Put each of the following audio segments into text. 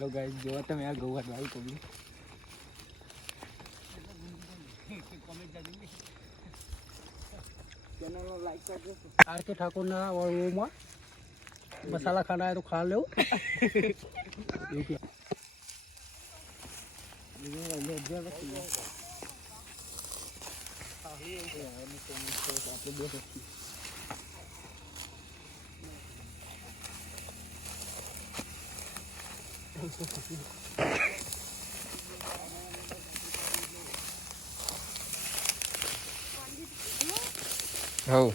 તો ગાઈસ જો તમે આ ગૌવા વાળી પબ્લિક कमेंट कर देंगे चैनल को लाइक कर दो आर के ठाकुर ना और वो में मसाला खाना है तो खा लो हो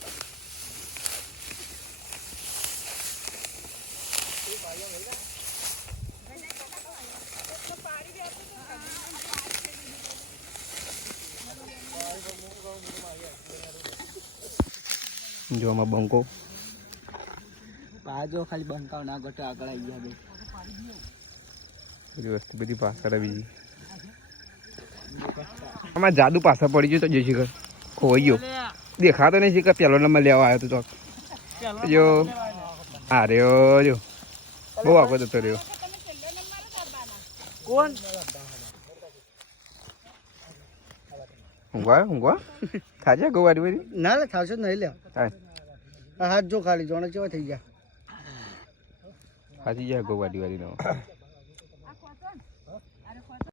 जो आम बंको बाजो खाली बंकाव ना गटे आगळ आई गया बड़ी वस्तु बड़ी पासड़ बीजी आम जादू पासा पड़ी गयो तो जय शिखर खोई गयो देखा तो नहीं शिखर पहलो नंबर लेवा आयो तो जो अरे ओ जो बहू आगो जतो रह्यो कोण हुंगा थाजा गोवाड़ी वाली ना ले थासे नहीं ले हाथ जो खाली जोने चेवा થઈ ગયા हाजी जा गोवाड़ी वाली नो